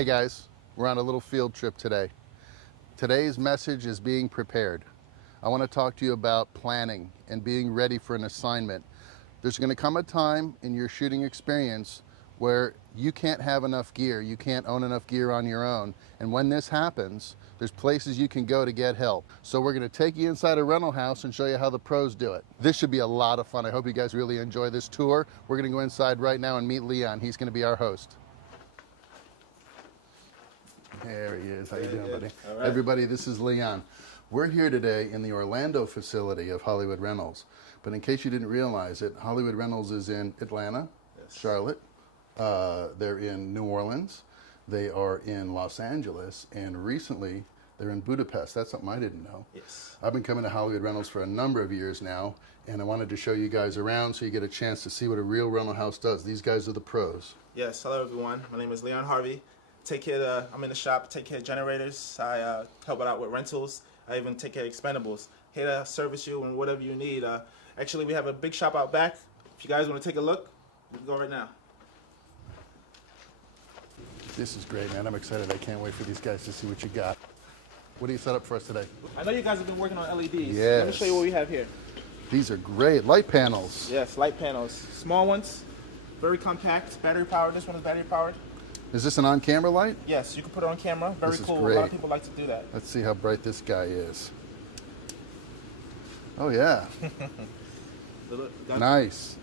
Hey guys, we're on a little field trip today. Today's message is being prepared. I want to talk to you about planning and being ready for an assignment. There's going to come a time in your shooting experience where you can't have enough gear, you can't own enough gear on your own. And when this happens, there's places you can go to get help. So we're going to take you inside a rental house and show you how the pros do it. This should be a lot of fun. I hope you guys really enjoy this tour. We're going to go inside right now and meet Leon. He's going to be our host. There he is. How you doing, buddy? All right. Everybody, this is Leon. We're here today in the Orlando facility of Hollywood Rentals. But in case you didn't realize it, Hollywood Rentals is in Atlanta, Charlotte. They're in New Orleans. They are in Los Angeles. And recently, they're in Budapest. That's something I didn't know. Yes. I've been coming to Hollywood Rentals for a number of years now. And I wanted to show you guys around so you get a chance to see what a real rental house does. These guys are the pros. Yes. Hello, everyone. My name is Leon Harvey. I'm in the shop, take care of generators. I help out with rentals. I even take care of expendables. Here to service you and whatever you need. Actually, we have a big shop out back. If you guys want to take a look, we can go right now. This is great, man. I'm excited. I can't wait for these guys to see what you got. What do you set up for us today? I know you guys have been working on LEDs. Yes. Let me show you what we have here. These are great. Light panels. Yes, light panels. Small ones, very compact, battery powered. This one is battery powered. Is this an on-camera light? Yes, you can put it on camera. Very This is cool. great. A lot of people like to do that. Let's see how bright this guy is. Oh, yeah. Nice.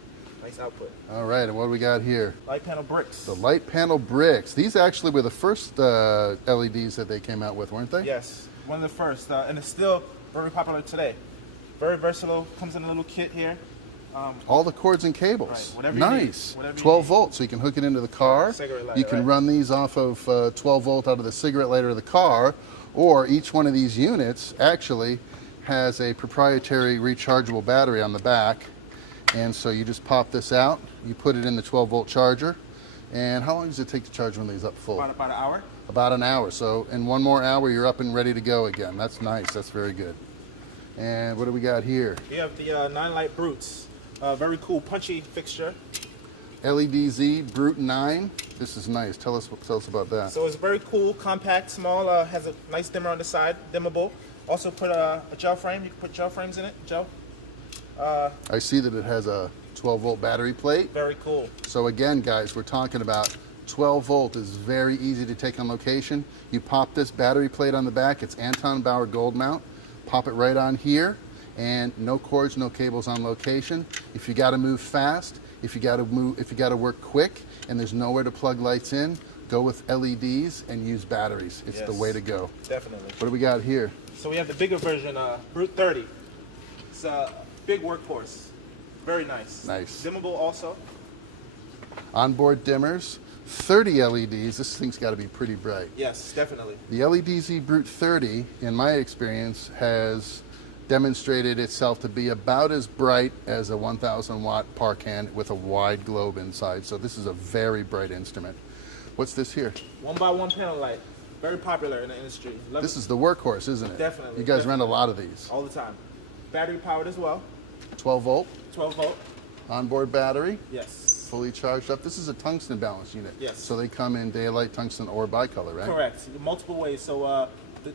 Nice output. All right, and what do we got here? Light panel bricks. The light panel bricks. These actually were the first LEDs that they came out with, weren't they? Yes, one of the first, and it's still very popular today. Very versatile. Comes in a little kit here. All the cords and cables. Right, whatever nice. you need. 12 volts, so you can hook it into the car. Cigarette lighter, You can right. run these off of 12 volt out of the cigarette lighter of the car, or each one of these units actually has a proprietary rechargeable battery on the back. And so you just pop this out, you put it in the 12 volt charger. And how long does it take to charge one of these up full? About an hour. About an hour. So in one more hour, you're up and ready to go again. That's nice. That's very good. And what do we got here? We have the 9-light Brutes. Very cool, punchy fixture. LEDZ Brute 9. This is nice. Tell us about that. So it's very cool, compact, small. Has a nice dimmer on the side, dimmable. Also put a gel frame. You can put gel frames in it. Gel. I see that it has a 12 volt battery plate. Very cool. So again, guys, we're talking about 12 volt is very easy to take on location. You pop this battery plate on the back. It's Anton Bauer gold mount. Pop it right on here. And no cords, no cables on location. If you got to move fast, if you got to work quick, and there's nowhere to plug lights in, go with LEDs and use batteries. It's the way to go. Definitely. What do we got here? So we have the bigger version, Brute 30. It's a big workhorse. Very nice. Nice. Dimmable also. Onboard dimmers, 30 LEDs. This thing's got to be pretty bright. Yes, definitely. The LEDZ Brute 30, in my experience, has demonstrated itself to be about as bright as a 1,000 watt par can with a wide globe inside. So this is a very bright instrument. What's this here? 1x1 panel light. Very popular in the industry. This is the workhorse, isn't it? Definitely. You guys rent a lot of these. All the time. Battery powered as well. 12 volt, 12 volt. onboard battery, Yes. fully charged up. This is a tungsten balance unit. Yes. So they come in daylight, tungsten, or bicolor, right? Correct. Multiple ways. So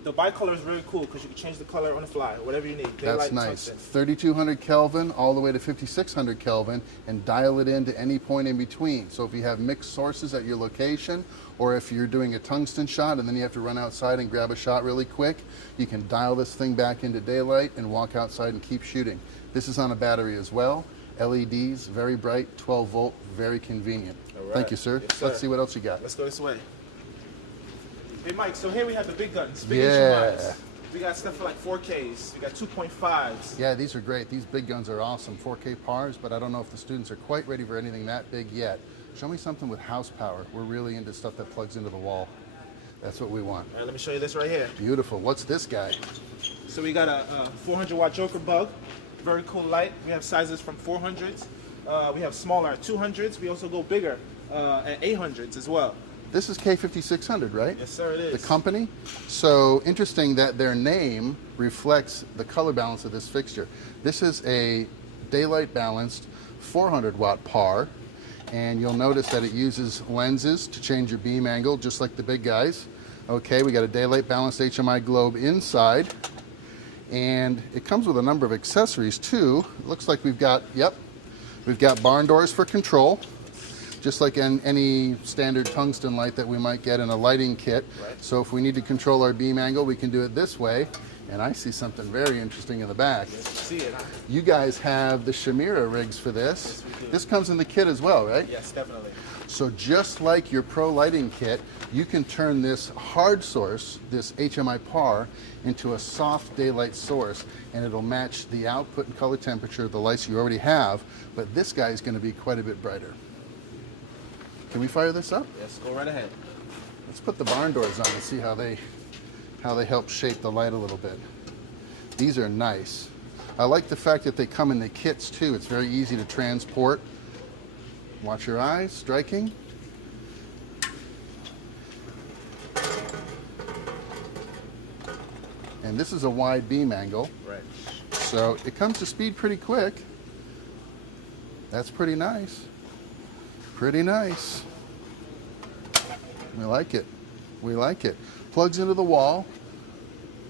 the bicolor is very cool because you can change the color on the fly, whatever you need. That's Daylight, nice. tungsten. 3,200 Kelvin all the way to 5,600 Kelvin, and dial it into any point in between. So if you have mixed sources at your location, or if you're doing a tungsten shot and then you have to run outside and grab a shot really quick, you can dial this thing back into daylight and walk outside and keep shooting. This is on a battery as well. LEDs, very bright, 12 volt, very convenient. All right. Thank you, sir. Yes, sir. Let's see what else you got. Let's go this way. Hey, Mike, so here we have the big guns. Big Yeah. wise. We got stuff for like 4Ks. We got 2.5s. Yeah, these are great. These big guns are awesome. 4K pars, but I don't know if the students are quite ready for anything that big yet. Show me something with house power. We're really into stuff that plugs into the wall. That's what we want. All right, let me show you this right here. Beautiful. What's this guy? So we got a 400 watt Joker bug. Very cool light. We have sizes from 400s. We have smaller 200s. We also go bigger at 800s as well. This is K5600, right? Yes, sir, it is. The company. So interesting that their name reflects the color balance of this fixture. This is a daylight balanced 400 watt par, And you'll notice that it uses lenses to change your beam angle, just like the big guys. Okay, we got a daylight balanced HMI globe inside. And it comes with a number of accessories too. It looks like we've got barn doors for control, just like in any standard tungsten light that we might get in a lighting kit. Right. So if we need to control our beam angle, we can do it this way. And I see something very interesting in the back. Yes, you see it, huh? You guys have the Chimera rigs for this. Yes, we do. This comes in the kit as well, right? Yes, definitely. So just like your Pro lighting kit, you can turn this hard source, this HMI PAR, into a soft daylight source, and it'll match the output and color temperature of the lights you already have, but this guy is going to be quite a bit brighter. Can we fire this up? Yes, go right ahead. Let's put the barn doors on and see how they help shape the light a little bit. These are nice. I like the fact that they come in the kits too. It's very easy to transport. Watch your eyes, striking. And this is a wide beam angle. Right. So it comes to speed pretty quick. That's pretty nice. Pretty nice. We like it. We like it. Plugs into the wall.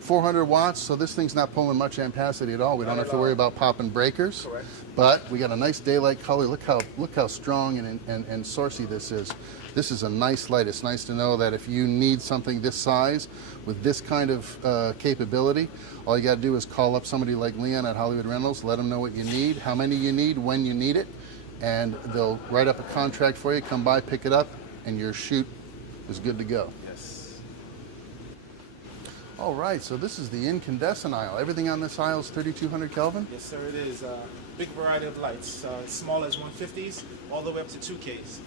400 watts, so this thing's not pulling much ampacity at all. We don't have to worry about popping breakers. Correct. But we got a nice daylight color. Look how strong and sourcey this is. This is a nice light. It's nice to know that if you need something this size with this kind of capability, all you got to do is call up somebody like Leon at Hollywood Rentals, let them know what you need, how many you need, when you need it, and they'll write up a contract for you, come by, pick it up, and your shoot is good to go. Yes. All right, so this is the incandescent aisle. Everything on this aisle is 3200 Kelvin? Yes, sir, it is. Big variety of lights, as small as 150s, all the way up to 2Ks.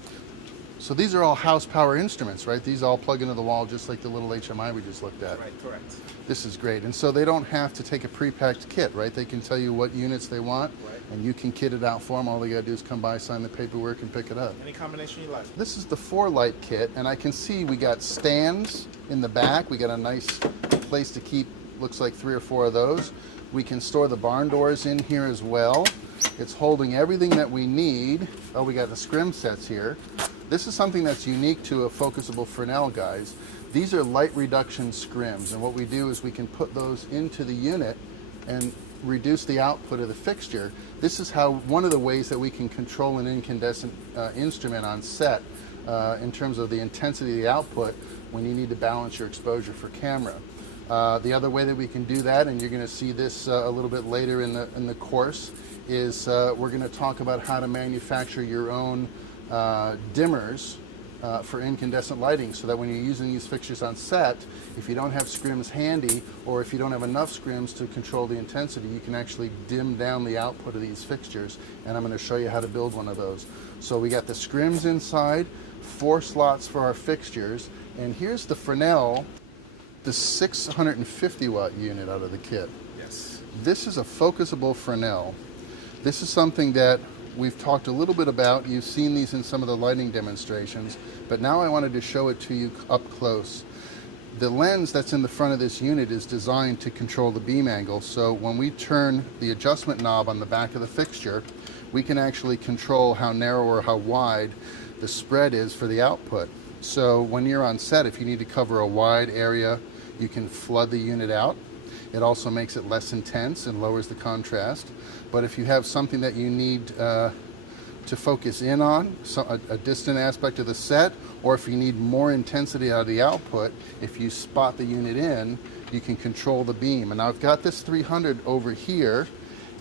So these are all house power instruments, right? These all plug into the wall just like the little HMI we just looked at. Right, correct. This is great. And so they don't have to take a pre-packed kit, right? They can tell you what units they want, Right. and you can kit it out for them. All they got to do is come by, sign the paperwork, and pick it up. Any combination you like. This is the 4-light kit, and I can see we got stands in the back. We got a nice place to keep, looks like 3 or 4 of those. We can store the barn doors in here as well. It's holding everything that we need. Oh, we got the scrim sets here. This is something that's unique to a focusable Fresnel, guys. These are light reduction scrims, and what we do is we can put those into the unit and reduce the output of the fixture. This is one of the ways that we can control an incandescent instrument on set in terms of the intensity of the output when you need to balance your exposure for camera. The other way that we can do that, and you're going to see this a little bit later in the course, is we're going to talk about how to manufacture your own dimmers for incandescent lighting, so that when you're using these fixtures on set, if you don't have scrims handy, or if you don't have enough scrims to control the intensity, you can actually dim down the output of these fixtures, and I'm going to show you how to build one of those. So we got the scrims inside, 4 slots for our fixtures, and here's the Fresnel, the 650 watt unit out of the kit. Yes. This is a focusable Fresnel. This is something that we've talked a little bit about. You've seen these in some of the lighting demonstrations, but now I wanted to show it to you up close. The lens that's in the front of this unit is designed to control the beam angle, so when we turn the adjustment knob on the back of the fixture, we can actually control how narrow or how wide the spread is for the output. So when you're on set, if you need to cover a wide area, you can flood the unit out. It also makes it less intense and lowers the contrast. But if you have something that you need to focus in on, a distant aspect of the set, or if you need more intensity out of the output, if you spot the unit in, you can control the beam. And now I've got this 300 over here,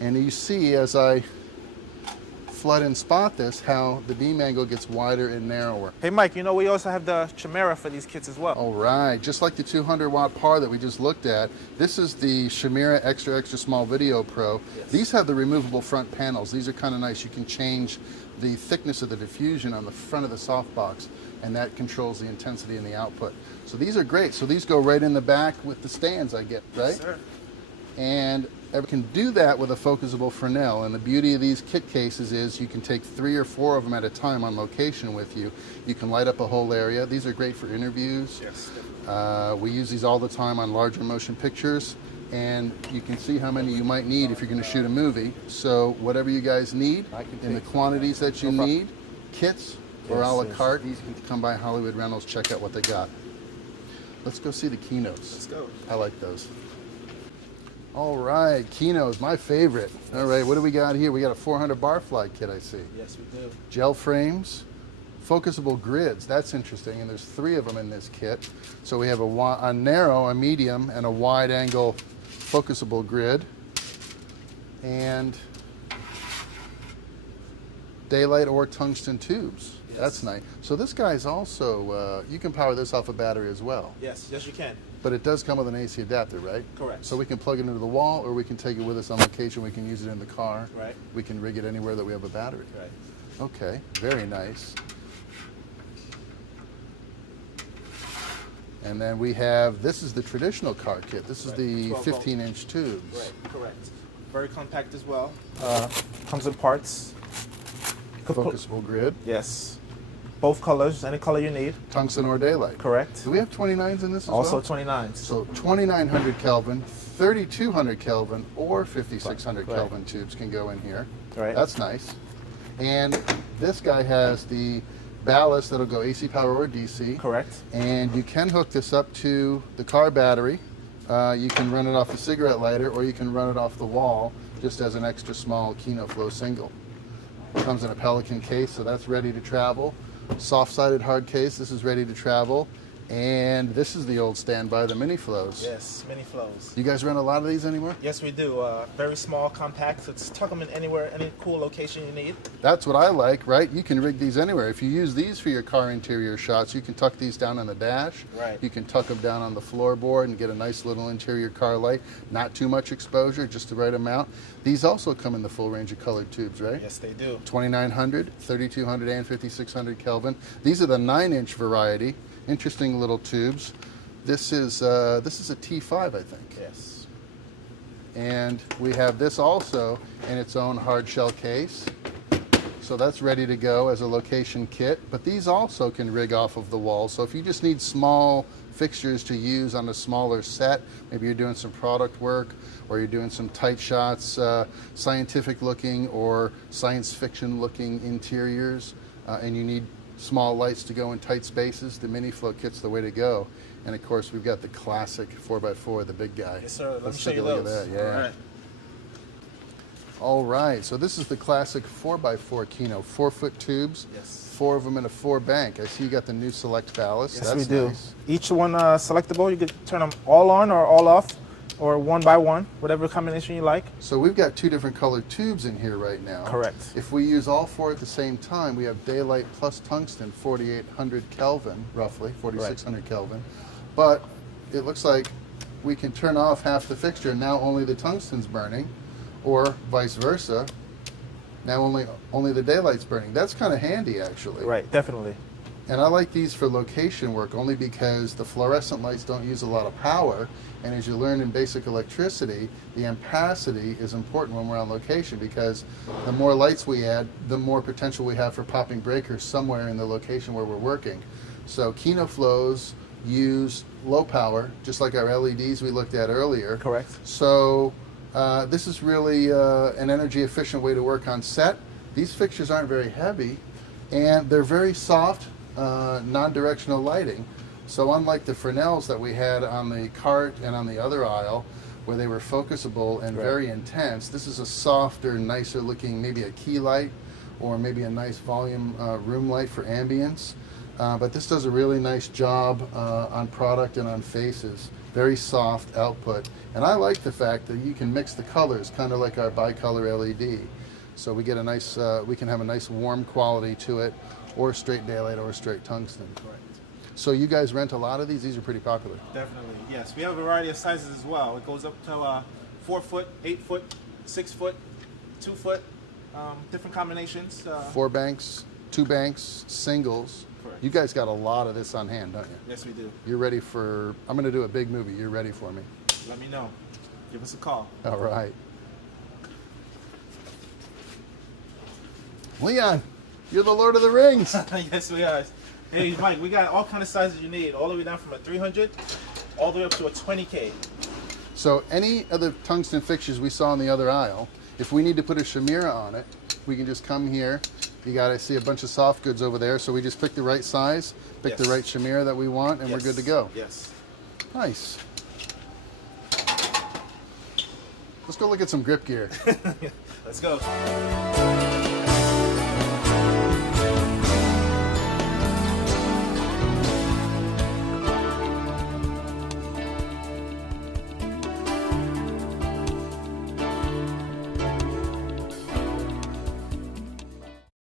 and you see as I flood and spot this, how the beam angle gets wider and narrower. Hey Mike, you know we also have the Chimera for these kits as well. All right, just like the 200 watt PAR that we just looked at, this is the Chimera Extra Extra Small Video Pro. Yes. These have the removable front panels. These are kind of nice. You can change the thickness of the diffusion on the front of the softbox, and that controls the intensity and the output. So these are great. So these go right in the back with the stands I get, right? Yes, sir. And I can do that with a focusable Fresnel, and the beauty of these kit cases is you can take 3 or 4 of them at a time on location with you. You can light up a whole area. These are great for interviews. Yes. We use these all the time on larger motion pictures, and you can see how many you might need if you're going to shoot a movie. So whatever you guys need in the quantities that you need, kits or a la carte, you can come by Hollywood Rentals, check out what they got. Let's go see the Kinos. Let's go. I like those. All right, Kinos, my favorite. All right, what do we got here? We got a 400 bar fly kit, I see. Yes, we do. Gel frames, focusable grids. That's interesting, and there's 3 of them in this kit. So we have a narrow, a medium, and a wide angle focusable grid. And daylight or tungsten tubes. Yes. That's nice. So this guy's also, you can power this off a battery as well. Yes, yes you can. But it does come with an AC adapter, right? Correct. So we can plug it into the wall, or we can take it with us on location. We can use it in the car. Right. We can rig it anywhere that we have a battery. Right. Okay, very nice. And then we have, this is the traditional car kit. This is the 15-inch tubes. Right, correct. Very compact as well. Comes in parts. Focusable grid. Yes. Both colors, any color you need. Tungsten or daylight. Correct. Do we have 29s in this as Also well? 29s. So 2900 Kelvin, 3200 Kelvin, or 5600 Right. Kelvin tubes can go in here. Right. That's nice. And this guy has the ballast that'll go AC power or DC. Correct. And you can hook this up to the car battery. You can run it off a cigarette lighter, or you can run it off the wall just as an extra small Kino Flow single. It comes in a Pelican case, so that's ready to travel. Soft-sided hard case, this is ready to travel. And this is the old standby, the mini flows. Yes, mini flows. You guys rent a lot of these anymore? Yes, we do. Very small, compact. So tuck them in anywhere, any cool location you need. That's what I like, right? You can rig these anywhere. If you use these for your car interior shots, you can tuck these down on the dash. Right. You can tuck them down on the floorboard and get a nice little interior car light. Not too much exposure, just the right amount. These also come in the full range of colored tubes, right? Yes, they do. 2900, 3200, and 5600 Kelvin. These are the 9-inch variety. Interesting little tubes. This is a T5, I think. Yes. And we have this also in its own hard shell case. So that's ready to go as a location kit. But these also can rig off of the wall. So if you just need small fixtures to use on a smaller set, maybe you're doing some product work, or you're doing some tight shots, scientific looking or science fiction looking interiors, and you need small lights to go in tight spaces, the mini flow kit's the way to go. And of course, we've got the classic 4x4, the big guy. Yes, sir. Let me show take you a look those. at that. Yeah. All right. All right, so this is the classic 4x4 Kino, 4-foot tubes. Yes. 4 of them in a 4-bank. I see you got the new select ballast. Yes, That's we do. nice. Each one selectable. You could turn them all on or all off, or one by one, whatever combination you like. So we've got 2 different colored tubes in here right now. Correct. If we use all 4 at the same time, we have daylight plus tungsten, 4800 Kelvin, roughly, 4600 Kelvin. But it looks like we can turn off half the fixture, and now only the tungsten's burning, or vice versa. Now only the daylight's burning. That's kind of handy, actually. Right, definitely. And I like these for location work only because the fluorescent lights don't use a lot of power. And as you learn in basic electricity, the ampacity is important when we're on location, because the more lights we add, the more potential we have for popping breakers somewhere in the location where we're working. So Kino Flows use low power, just like our LEDs we looked at earlier. Correct. So this is really an energy efficient way to work on set. These fixtures aren't very heavy, and they're very soft, non-directional lighting. So unlike the Fresnels that we had on the cart and on the other aisle, where they were focusable and very intense, this is a softer, nicer looking, maybe a key light, or maybe a nice volume room light for ambience. But this does a really nice job on product and on faces. Very soft output. And I like the fact that you can mix the colors, kind of like our bicolor LED. So we get a nice, we can have a nice warm quality to it, or straight daylight or straight tungsten. Correct. So you guys rent a lot of these? These are pretty popular. Definitely, yes. We have a variety of sizes as well. It goes up to 4 foot, 8 foot, 6 foot, 2 foot, different combinations. 4 banks, 2 banks, singles. Correct. You guys got a lot of this on hand, don't you? Yes, we do. You're ready for, I'm going to do a big movie. You're ready for me. Let me know. Give us a call. All right. Leon, you're the Lord of the Rings. Yes, we are. Hey, Mike, we got all kind of sizes you need, all the way down from a 300 all the way up to a 20K. So any of the tungsten fixtures we saw in the other aisle, if we need to put a Shamira on it, we can just come here. You got to see a bunch of soft goods over there, so we just pick the right size, pick the right shamir that we want, and we're good to go. Yes. Nice. Let's go look at some grip gear. Let's go.